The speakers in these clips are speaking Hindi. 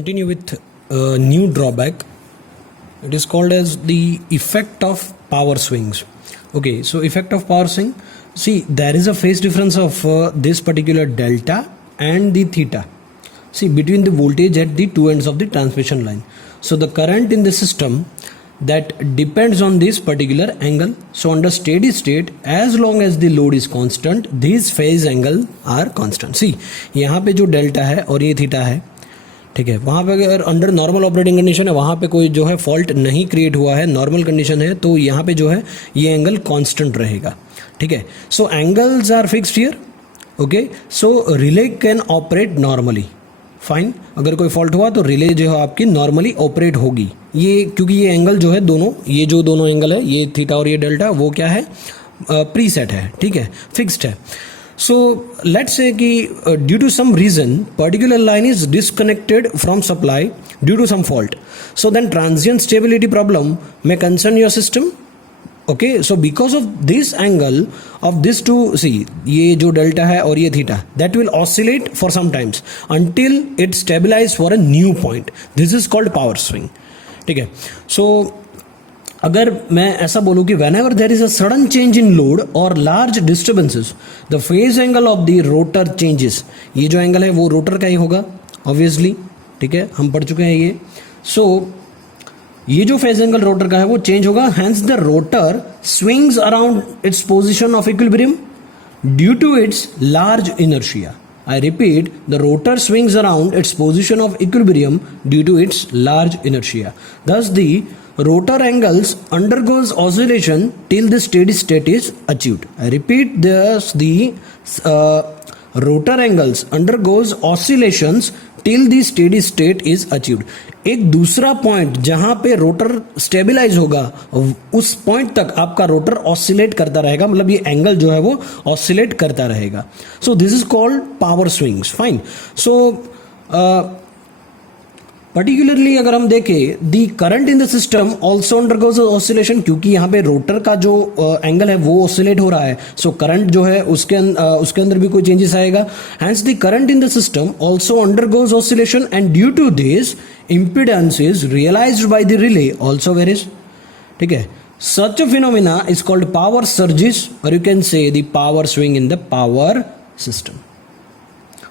continue with a new drawback. It is called as the effect of power swings. Okay, so effect of power swing. See, there is a phase difference of this particular delta and the theta. See, between the voltage at the two ends of the transmission line. So the current in the system that depends on this particular angle. So under steady state, as long as the load is constant, these phase angle are constant. See, यहाँ पे जो डेल्टा है और ये थीटा है, ठीक है, वहाँ पे अगर अंडर नॉर्मल ऑपरेटिंग कंडीशन है, वहाँ पे कोई जो है फॉल्ट नहीं क्रिएट हुआ है, नॉर्मल कंडीशन है, तो यहाँ पे जो है ये एंगल कांस्टेंट रहेगा. ठीक है, so angles are fixed here. Okay, so relay can operate normally. Fine, अगर कोई फॉल्ट हुआ तो रिले जो है आपकी नॉर्मली ऑपरेट होगी. ये क्योंकि ये एंगल जो है दोनों, ये जो दोनों एंगल है, ये थीटा और ये डेल्टा, वो क्या है, प्रीसेट है. ठीक है, फिक्स्ड है. So let's say कि due to some reason particular line is disconnected from supply due to some fault. So then transient stability problem may concern your system. Okay, so because of this angle of this two, see ये जो डेल्टा है और ये theta, that will oscillate for some times until it stabilize for a new point. This is called power swing. ठीक है, so अगर मैं ऐसा बोलूं कि whenever there is a sudden change in load or large disturbances, the phase angle of the rotor changes. ये जो एंगल है वो रोटर का ही होगा ऑब्वियसली. ठीक है, हम पढ़ चुके हैं ये. सो ये जो फेज एंगल रोटर का है वो चेंज होगा. Hence the rotor swings around its position of equilibrium due to its large inertia. I repeat, the rotor swings around its position of equilibrium due to its large inertia. Thus, the rotor angles undergoes oscillation till the steady state is achieved. I repeat, thus the rotor angles undergoes oscillations till the steady state is achieved. एक दूसरा पॉइंट जहां पे रोटर स्टेबिलाइज होगा, उस पॉइंट तक आपका रोटर ऑसिलेट करता रहेगा, मतलब ये एंगल जो है वो ऑसिलेट करता रहेगा. So this is called power swings. Fine. So particularly अगर हम देखें, दी current in the system also undergoes oscillation, क्योंकि यहाँ पे रोटर का जो एंगल है वो ऑसिलेट हो रहा है. सो करंट जो है उसके अंदर भी कोई चेंजेस आएगा. Hence the current in the system also undergoes oscillation and due to this impedance is realized by the relay also varies. ठीक है, such a phenomena is called power surges, or you can say the power swing in the power system.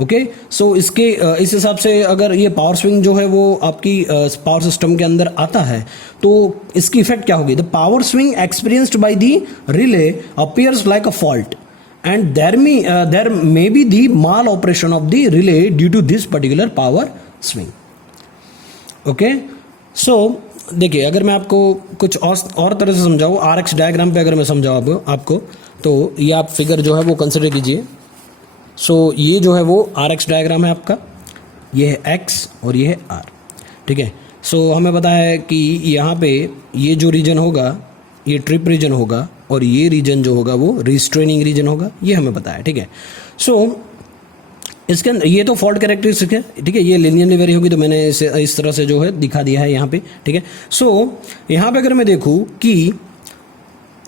Okay, so इसके इस हिसाब से अगर ये पावर स्विंग जो है वो आपकी पावर सिस्टम के अंदर आता है तो इसकी इफेक्ट क्या होगी. The power swing experienced by the relay appears like a fault and there may be the maloperation of the relay due to this particular power swing. Okay, so देखिए, अगर मैं आपको कुछ और तरह से समझाऊँ, RX डायग्राम पे अगर मैं समझाऊँ आपको, तो ये आप फिगर जो है वो कंसिडर कीजिए. सो ये जो है वो RX डायग्राम है आपका, ये है X और ये है R. ठीक है, सो हमें पता है कि यहाँ पे ये जो रीजन होगा ये ट्रिप रीजन होगा और ये रीजन जो होगा वो रिस्ट्रेनिंग रीजन होगा, ये हमें पता है. ठीक है, सो इसके अंदर ये तो फॉल्ट कैरेक्टरिस्टिक है. ठीक है, ये लिनियरली वेरी होगी, तो मैंने इसे इस तरह से जो है दिखा दिया है यहाँ पे. ठीक है, सो यहाँ पे अगर मैं देखूँ कि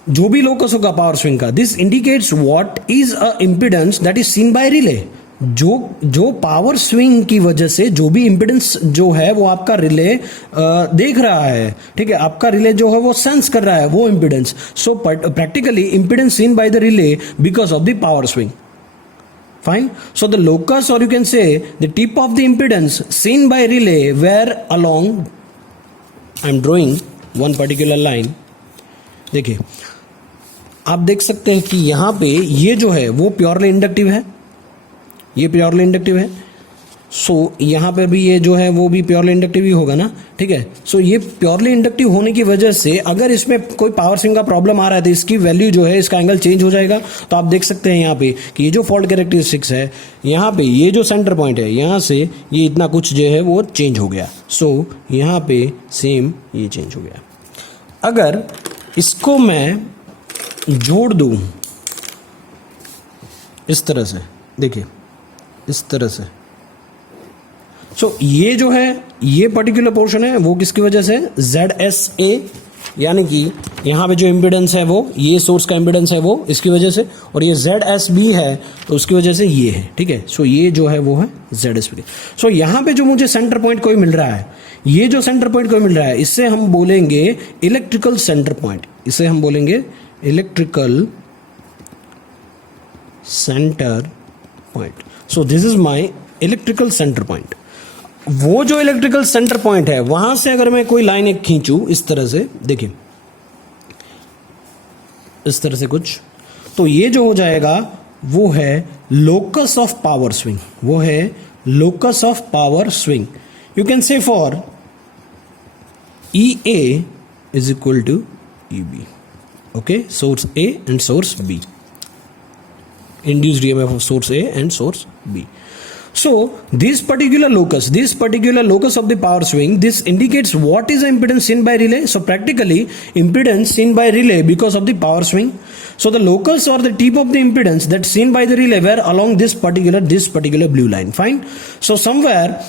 जो भी लोकस होगा पावर स्विंग का, this indicates what is a impedance that is seen by relay. जो पावर स्विंग की वजह से जो भी इम्पिडेंस जो है वो आपका रिले देख रहा है. ठीक है, आपका रिले जो है वो सेंस कर रहा है वो impedance. So practically impedance seen by the relay because of the power swing. Fine. So the locus, or you can say the tip of the impedance seen by relay where along, I am drawing one particular line. देखिए, आप देख सकते हैं कि यहाँ पे ये जो है वो प्योरली इंडक्टिव है, ये प्योरली इंडक्टिव है. सो यहाँ पे भी ये जो है वो भी प्योरली इंडक्टिव ही होगा ना. ठीक है, सो ये प्योरली इंडक्टिव होने की वजह से अगर इसमें कोई पावर स्विंग का प्रॉब्लम आ रहा है तो इसकी वैल्यू जो है, इसका एंगल चेंज हो जाएगा. तो आप देख सकते हैं यहाँ पे कि ये जो फॉल्ट कैरेक्टरिस्टिक्स है, यहाँ पे ये जो सेंटर पॉइंट है, यहाँ से ये इतना कुछ जो है वो चेंज हो गया. सो यहाँ पे सेम ये चेंज हो गया. अगर इसको मैं जोड़ दूँ इस तरह से, देखिए इस तरह से, सो ये जो है ये पर्टिकुलर पोर्शन है वो किसकी वजह से, ZSA यानी कि यहाँ पे जो इम्पिडेंस है वो ये सोर्स का इम्पिडेंस है वो इसकी वजह से, और ये ZSB है तो उसकी वजह से ये है, ठीक है। सो ये जो है वो है ZSB। सो यहाँ पे जो मुझे सेंटर पॉइंट कोई मिल रहा है, ये जो सेंटर पॉइंट कोई मिल रहा है, इससे हम बोलेंगे इलेक्ट्रिकल सेंटर पॉइंट, इसे हम बोलेंगे electrical centre point. So this is my electrical centre point. वो जो इलेक्ट्रिकल सेंटर पॉइंट है वहां से अगर मैं कोई लाइन एक खींचूं इस तरह से, देखिए इस तरह से कुछ, तो ये जो हो जाएगा वो है लोकस ऑफ पावर स्विंग, वो है locus of power swing. You can say for EA is equal to EB. Okay, source A and source B. Induced EMF of source A and source B. So this particular locus of the power swing, this indicates what is the impedance seen by relay. So practically impedance seen by relay because of the power swing. So the locus or the tip of the impedance that's seen by the relay were along this particular blue line. Fine. So somewhere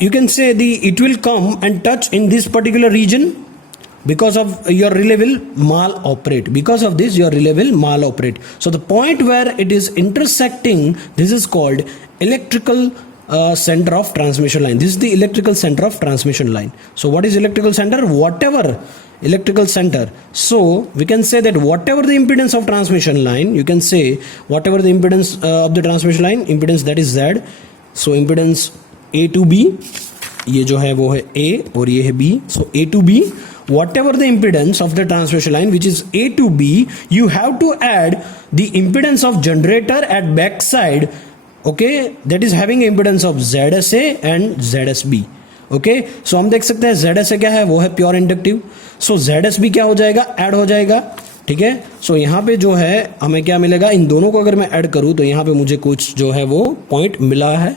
you can say it will come and touch in this particular region. Because of your relay will mal-operate. Because of this, your relay will mal-operate. So the point where it is intersecting, this is called electrical center of transmission line. This is the electrical center of transmission line. So what is electrical center? Whatever electrical center. So we can say that whatever the impedance of transmission line, you can say whatever the impedance of the transmission line, impedance that is Z. So impedance A to B, ये जो है वो है A और ये है B. So A to B, whatever the impedance of the transmission line which is A to B, you have to add the impedance of generator at back side, okay, that is having impedance of ZSA and ZSB. okay, so हम देख सकते हैं ZSA क्या है, वो है प्योर इंडक्टिव. सो ZSB क्या हो जाएगा, ऐड हो जाएगा. ठीक है, सो यहाँ पे जो है हमें क्या मिलेगा, इन दोनों को अगर मैं ऐड करूँ तो यहाँ पे मुझे कुछ जो है वो पॉइंट मिला है.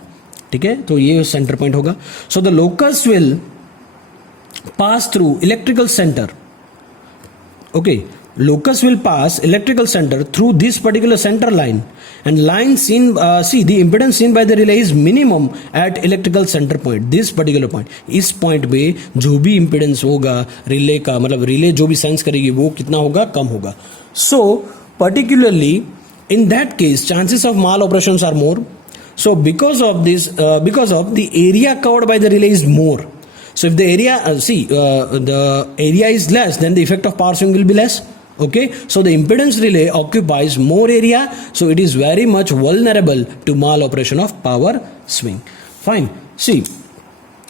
ठीक है, तो ये सेंटर पॉइंट होगा. So the locus will pass through electrical center. Okay, locus will pass electrical center through this particular center line, and line seen see the impedance seen by the relay is minimum at electrical center point, this particular point. इस पॉइंट पे जो भी impedance होगा रिले का, मतलब रिले जो भी सेंस करेगी वो कितना होगा, कम होगा. So particularly in that case chances of mal operations are more. So because of this, because of the area covered by the relay is more. So if the area, the area is less, then the effect of power swing will be less. Okay, so the impedance relay occupies more area, so it is very much vulnerable to mal operation of power swing. Fine. See,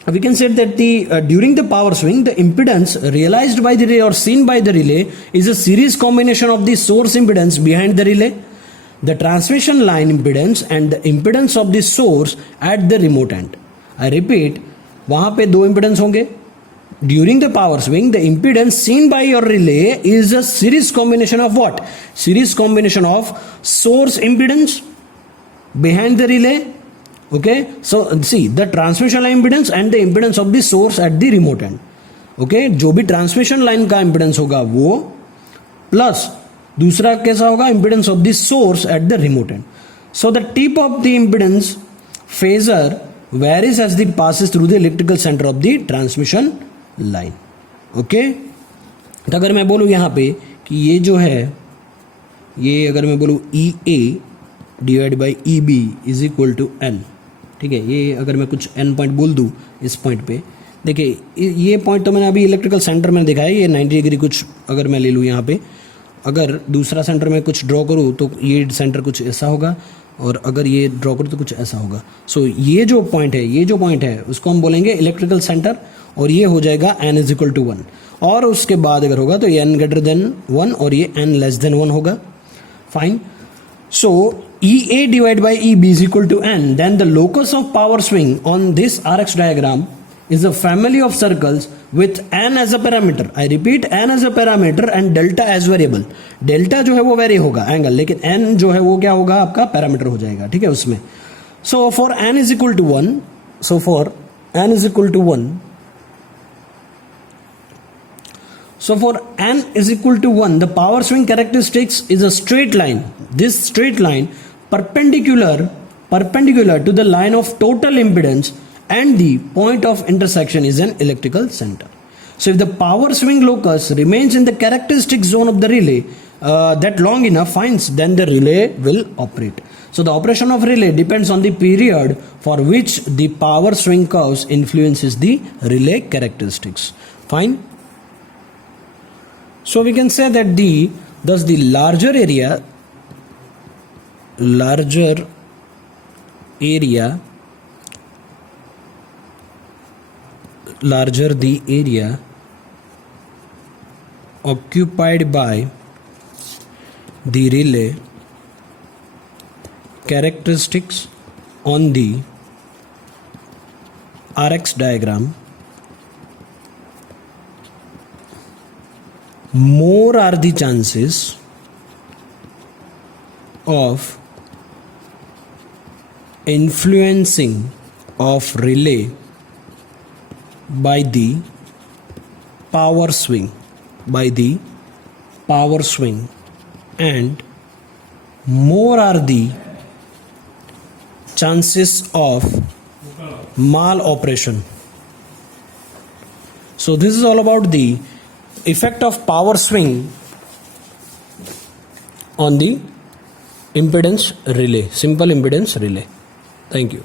we can say that the during the power swing, the impedance realized by the relay or seen by the relay is a series combination of the source impedance behind the relay, the transmission line impedance, and the impedance of the source at the remote end. I repeat, वहां पे दो इंपिडेंस होंगे. During the power swing the impedance seen by your relay is a series combination of what, series combination of source impedance behind the relay. Okay, so see the transmission line impedance and the impedance of the source at the remote end. Okay, जो भी ट्रांसमिशन लाइन का इंपिडेंस होगा वो प्लस दूसरा कैसा होगा, impedance of the source at the remote and. So the tip of the impedance phasor varies as it passes through the electrical center of the transmission line. Okay, तो अगर मैं बोलूँ यहाँ पे कि ये जो है, ये अगर मैं बोलूँ EA divide by EB is equal to N. ठीक है, ये अगर मैं कुछ N पॉइंट बोल दूँ इस पॉइंट पे, देखिए ये पॉइंट तो मैंने अभी इलेक्ट्रिकल सेंटर में दिखाया, ये 90 डिग्री कुछ अगर मैं ले लूँ यहाँ पे, अगर दूसरा सेंटर में कुछ ड्रॉ करूँ तो ये सेंटर कुछ ऐसा होगा, और अगर ये ड्रॉ करूँ तो कुछ ऐसा होगा. सो ये जो पॉइंट है, ये जो पॉइंट है उसको हम बोलेंगे इलेक्ट्रिकल सेंटर, और ये हो जाएगा n इज इक्वल टू 1. और उसके बाद अगर होगा तो ये n ग्रेटर देन 1 और ये n लेस देन 1 होगा. Fine. So EA divide by EB is equal to n. Then the locus of power swing on this RX diagram is a family of circles with n as a parameter. I repeat, n as a parameter and delta as variable. delta जो है वो वेरी होगा एंगल, लेकिन n जो है वो क्या होगा, आपका पैरामीटर हो जाएगा. ठीक है, उसमें. so for n is equal to 1, so for n is equal to 1, so for n is equal to 1, the power swing characteristics is a straight line. This straight line perpendicular to the line of total impedance and the point of intersection is an electrical center. So if the power swing locus remains in the characteristic zone of the relay that long enough, then the relay will operate. So the operation of relay depends on the period for which the power swing curves influences the relay characteristics. Fine. So we can say that thus the larger the area occupied by the relay characteristics on the RX diagram, more are the chances of influencing of relay by the power swing, and more are the chances of mal-operation. So this is all about the effect of power swing on the impedance relay, simple impedance relay. Thank you.